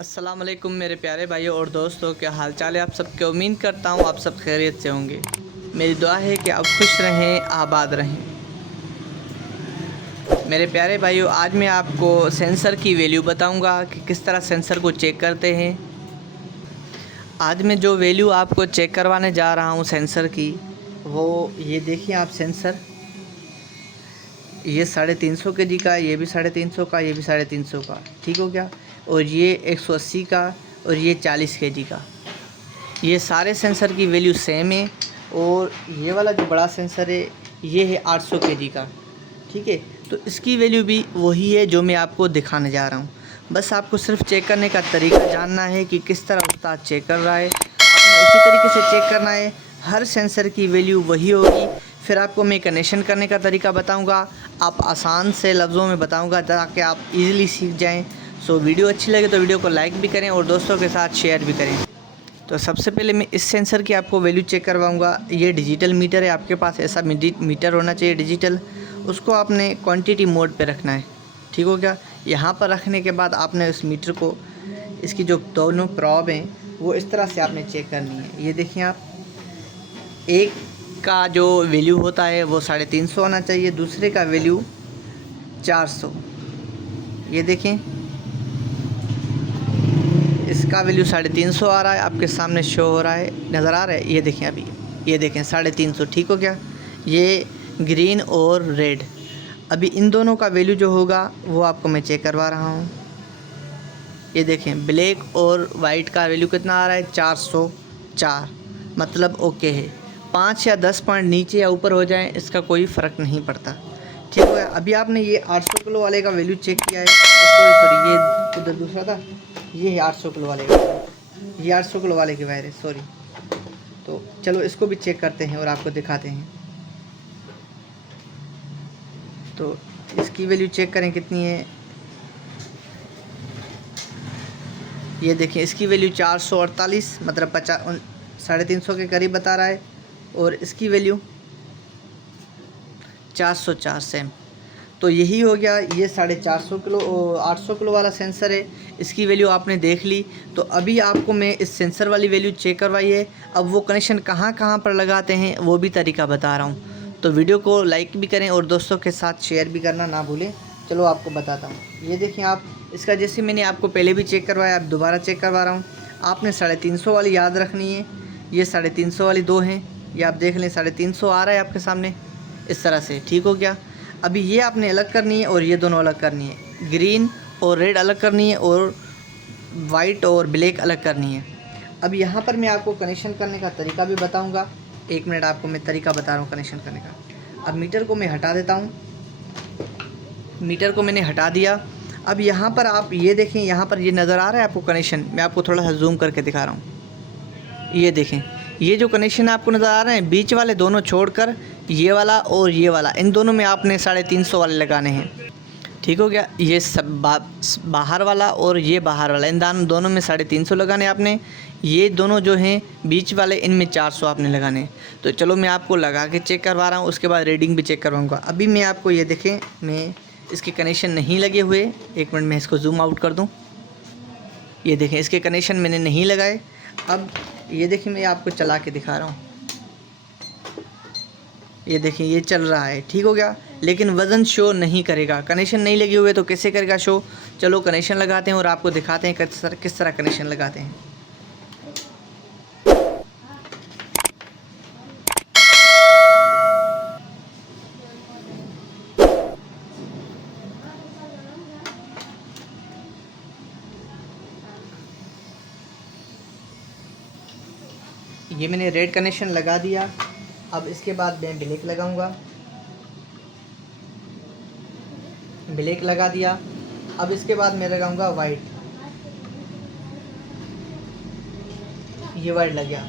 अस्सलाम वालेकुम मेरे प्यारे भाइयों और दोस्तों, क्या हाल चाल है आप सबके। उम्मीद करता हूँ आप सब खैरियत से होंगे। मेरी दुआ है कि आप खुश रहें, आबाद रहें। मेरे प्यारे भाइयों, आज मैं आपको सेंसर की वैल्यू बताऊंगा कि किस तरह सेंसर को चेक करते हैं। आज मैं जो वैल्यू आपको चेक करवाने जा रहा हूँ सेंसर की, वो ये देखिए आप सेंसर, ये 350 kg का, ये भी 350 का, ये भी 350 का, ठीक हो गया। और ये 180 का और ये 40 kg का। ये सारे सेंसर की वैल्यू सेम है। और ये वाला जो बड़ा सेंसर है ये है 800 kg का, ठीक है। तो इसकी वैल्यू भी वही है जो मैं आपको दिखाने जा रहा हूँ। बस आपको सिर्फ चेक करने का तरीका जानना है कि किस तरह उस्ताद चेक कर रहा है, आपने उसी तरीके से चेक करना है। हर सेंसर की वैल्यू वही होगी। फिर आपको मैं कनेक्शन करने का तरीका बताऊंगा, आप आसान से लफ्ज़ों में बताऊंगा ताकि आप इजीली सीख जाएं। सो वीडियो अच्छी लगे तो वीडियो को लाइक भी करें और दोस्तों के साथ शेयर भी करें। तो सबसे पहले मैं इस सेंसर की आपको वैल्यू चेक करवाऊंगा। ये डिजिटल मीटर है, आपके पास ऐसा मीटर होना चाहिए डिजिटल। उसको आपने क्वांटिटी मोड पे रखना है, ठीक हो गया। यहाँ पर रखने के बाद आपने उस मीटर को, इसकी जो दोनों प्रॉब हैं वो इस तरह से आपने चेक करनी है। ये देखिए आप, एक का जो वैल्यू होता है वो 350 होना चाहिए, दूसरे का वैल्यू 400। ये देखें, इसका वैल्यू 350 आ रहा है, आपके सामने शो हो रहा है, नज़र आ रहा है। ये देखें अभी, ये देखें 350, ठीक हो गया। ये ग्रीन और रेड, अभी इन दोनों का वैल्यू जो होगा वो आपको मैं चेक करवा रहा हूँ। ये देखें, ब्लैक और वाइट का वैल्यू कितना आ रहा है, 404, मतलब ओके है। 5 या 10 पॉइंट नीचे या ऊपर हो जाए इसका कोई फ़र्क नहीं पड़ता, ठीक हो गया। अभी आपने ये 800 किलो वाले का वैल्यू चेक किया है, सॉरी ये उधर दूसरा था, ये है 800 किलो वाले का, ये 800 किलो वाले की वायर है, सॉरी। तो चलो इसको भी चेक करते हैं और आपको दिखाते हैं। तो इसकी वैल्यू चेक करें कितनी है। ये देखें, इसकी वैल्यू 448, मतलब 350 के करीब बता रहा है। और इसकी वैल्यू 404 सेम। तो यही हो गया, ये 450 किलो और 800 किलो वाला सेंसर है। इसकी वैल्यू आपने देख ली। तो अभी आपको मैं इस सेंसर वाली वैल्यू चेक करवाई है। अब वो कनेक्शन कहाँ कहाँ पर लगाते हैं वो भी तरीका बता रहा हूँ। तो वीडियो को लाइक भी करें और दोस्तों के साथ शेयर भी करना ना भूलें। चलो आपको बताता हूँ। ये देखें आप, इसका जैसे मैंने आपको पहले भी चेक करवाया, अब दोबारा चेक करवा रहा हूँ। आपने 350 वाली याद रखनी है। ये 350 वाली दो हैं, ये आप देख लें, 350 आ रहा है आपके सामने इस तरह से, ठीक हो गया। अभी ये आपने अलग करनी है और ये दोनों अलग करनी है। ग्रीन और रेड अलग करनी है और वाइट और ब्लैक अलग करनी है। अब यहाँ पर मैं आपको कनेक्शन करने का तरीका भी बताऊँगा। 1 मिनट, आपको मैं तरीका बता रहा हूँ कनेक्शन करने का। अब मीटर को मैं हटा देता हूँ। मीटर को मैंने हटा दिया। अब यहाँ पर आप ये देखें, यहाँ पर ये नज़र आ रहा है आपको कनेक्शन, मैं आपको थोड़ा सा जूम करके दिखा रहा हूँ। ये देखें, ये जो कनेक्शन आपको नज़र आ रहे हैं, बीच वाले दोनों छोड़कर ये वाला और ये वाला, इन दोनों में आपने 350 वाले लगाने हैं, ठीक हो गया। ये सब बाहर वाला और ये बाहर वाला, इन दोनों में 350 लगाने आपने। ये दोनों जो हैं बीच वाले, इनमें 400 आपने लगाने। तो चलो मैं आपको लगा के चेक करवा रहा हूँ, उसके बाद रीडिंग भी चेक करवाऊँगा। अभी मैं आपको, ये देखें, मैं इसके कनेक्शन नहीं लगे हुए, 1 मिनट में इसको जूम आउट कर दूँ। ये देखें, इसके कनेक्शन मैंने नहीं लगाए। अब ये देखिए, मैं आपको चला के दिखा रहा हूँ। ये देखिए, ये चल रहा है, ठीक हो गया, लेकिन वज़न शो नहीं करेगा। कनेक्शन नहीं लगे हुए तो कैसे करेगा शो। चलो कनेक्शन लगाते हैं और आपको दिखाते हैं किस तरह कनेक्शन लगाते हैं। ये मैंने रेड कनेक्शन लगा दिया। अब इसके बाद मैं ब्लैक लगाऊंगा। ब्लैक लगा दिया। अब इसके बाद मैं लगाऊंगा वाइट। ये वाइट लग गया।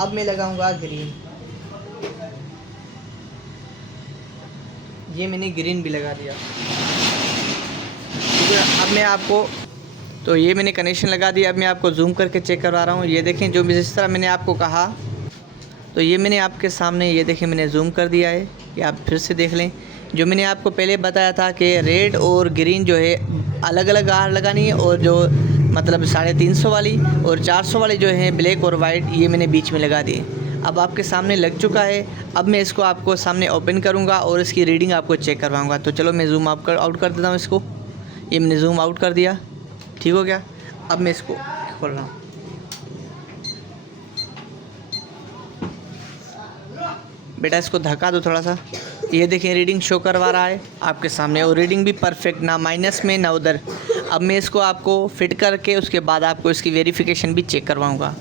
अब मैं लगाऊंगा ग्रीन। ये मैंने ग्रीन भी लगा दिया। अब मैं आपको, तो ये मैंने कनेक्शन लगा दिया। अब मैं आपको जूम करके चेक करवा रहा हूँ। ये देखें, जो जिस तरह मैंने आपको कहा, तो ये मैंने आपके सामने, ये देखें, मैंने जूम कर दिया है। ये आप फिर से देख लें। जो मैंने आपको पहले बताया था कि रेड और ग्रीन जो है अलग अलग आर लगानी है, और जो मतलब 350 वाली, और 400 वाले जो हैं ब्लैक और वाइट, ये मैंने बीच में लगा दिए। अब आपके सामने लग चुका है। अब मैं इसको आपको सामने ओपन करूँगा और इसकी रीडिंग आपको चेक करवाऊँगा। तो चलो मैं जूम आउट कर देता हूँ इसको। ये मैंने जूम आउट कर दिया, ठीक हो गया। अब मैं इसको खोल रहा हूँ। बेटा इसको धक्का दो थोड़ा सा। ये देखिए रीडिंग शो करवा रहा है आपके सामने, और रीडिंग भी परफेक्ट, ना माइनस में ना उधर। अब मैं इसको आपको फिट करके उसके बाद आपको इसकी वेरिफिकेशन भी चेक करवाऊँगा।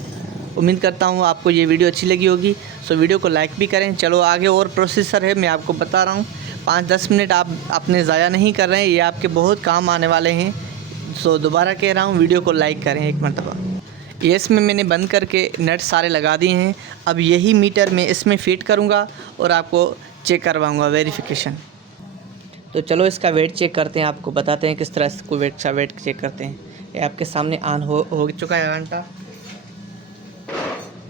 उम्मीद करता हूँ आपको ये वीडियो अच्छी लगी होगी। सो वीडियो को लाइक भी करें। चलो आगे और प्रोसेसर है, मैं आपको बता रहा हूँ। 5-10 मिनट आप अपने ज़ाया नहीं कर रहे हैं, ये आपके बहुत काम आने वाले हैं। सो दोबारा कह रहा हूँ, वीडियो को लाइक करें एक मरतबा। ये इसमें मैंने बंद करके नट सारे लगा दिए हैं। अब यही मीटर मैं इसमें फिट करूँगा और आपको चेक करवाऊँगा वेरिफिकेशन। तो चलो इसका वेट चेक करते हैं, आपको बताते हैं किस तरह इसको वेट चेक करते हैं। ये आपके सामने ऑन हो चुका है घंटा।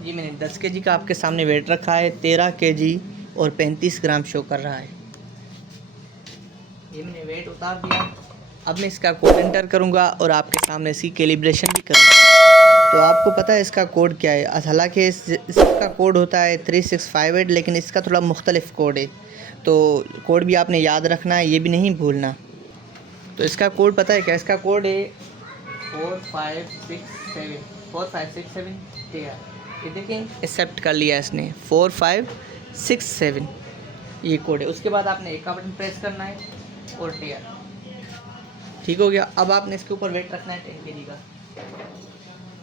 जी मैंने 10 kg का आपके सामने वेट रखा है, 13 kg और 35 ग्राम शो कर रहा है। ये मैंने वेट उतार दिया। अब मैं इसका कोड एंटर करूँगा और आपके सामने इसकी कैलिब्रेशन भी करूँगा। तो आपको पता है इसका कोड क्या है? हालांकि इसका कोड होता है 3658, लेकिन इसका थोड़ा मुख्तलिफ कोड है। तो कोड भी आपने याद रखना है, ये भी नहीं भूलना। तो इसका कोड पता है क्या? इसका कोड है 4567 ये देखें, एक्सेप्ट कर लिया इसने 4567, ये कोड है। उसके बाद आपने एक का बटन प्रेस करना है और टेयर, ठीक हो गया। अब आपने इसके ऊपर वेट रखना है 10 kg का।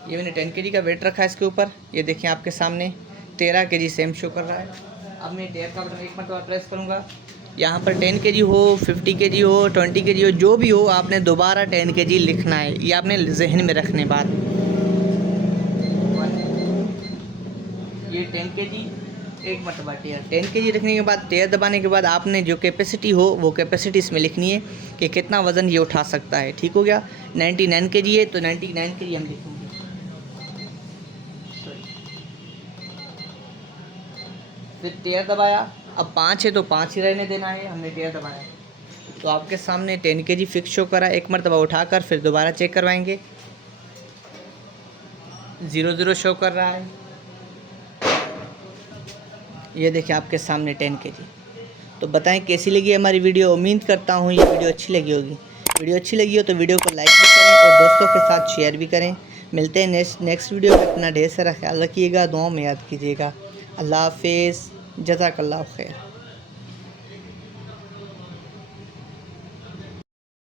ये मैंने 10 kg का वेट रखा है इसके ऊपर। ये देखें आपके सामने 13 kg सेम शो कर रहा है। अब मैं टेयर का बटन एक मरतबा प्रेस करूँगा। यहाँ पर 10 kg हो, 50 kg हो, 20 kg हो, जो भी हो, आपने दोबारा 10 kg लिखना है। ये आपने जहन में रखने बाद ये 10 kg एक मरतबा टेयर 10 kg रखने के बाद टेयर दबाने के बाद आपने जो कैपेसिटी हो वो कैपेसिटी इसमें लिखनी है कि कितना वज़न ये उठा सकता है, ठीक हो गया। 99 kg है तो 99 kg हम लिखेंगे। फिर टेयर दबाया। अब 5 है तो 5 ही रहने देना है, हमने टेयर दबाया। तो आपके सामने 10 kg फिक्स शो करा। एक मरतबा उठाकर फिर दोबारा चेक करवाएंगे। 00 शो कर रहा है। ये देखिए आपके सामने 10 kg। तो बताएं कैसी लगी हमारी वीडियो। उम्मीद करता हूँ ये वीडियो अच्छी लगी होगी। वीडियो अच्छी लगी हो तो वीडियो को लाइक भी करें और दोस्तों के साथ शेयर भी करें। मिलते हैं नेक्स्ट वीडियो में। अपना ढेर सारा ख्याल रखिएगा, दुआओं में याद कीजिएगा। अल्लाह हाफिज़, जज़ाकल्लाह खैर।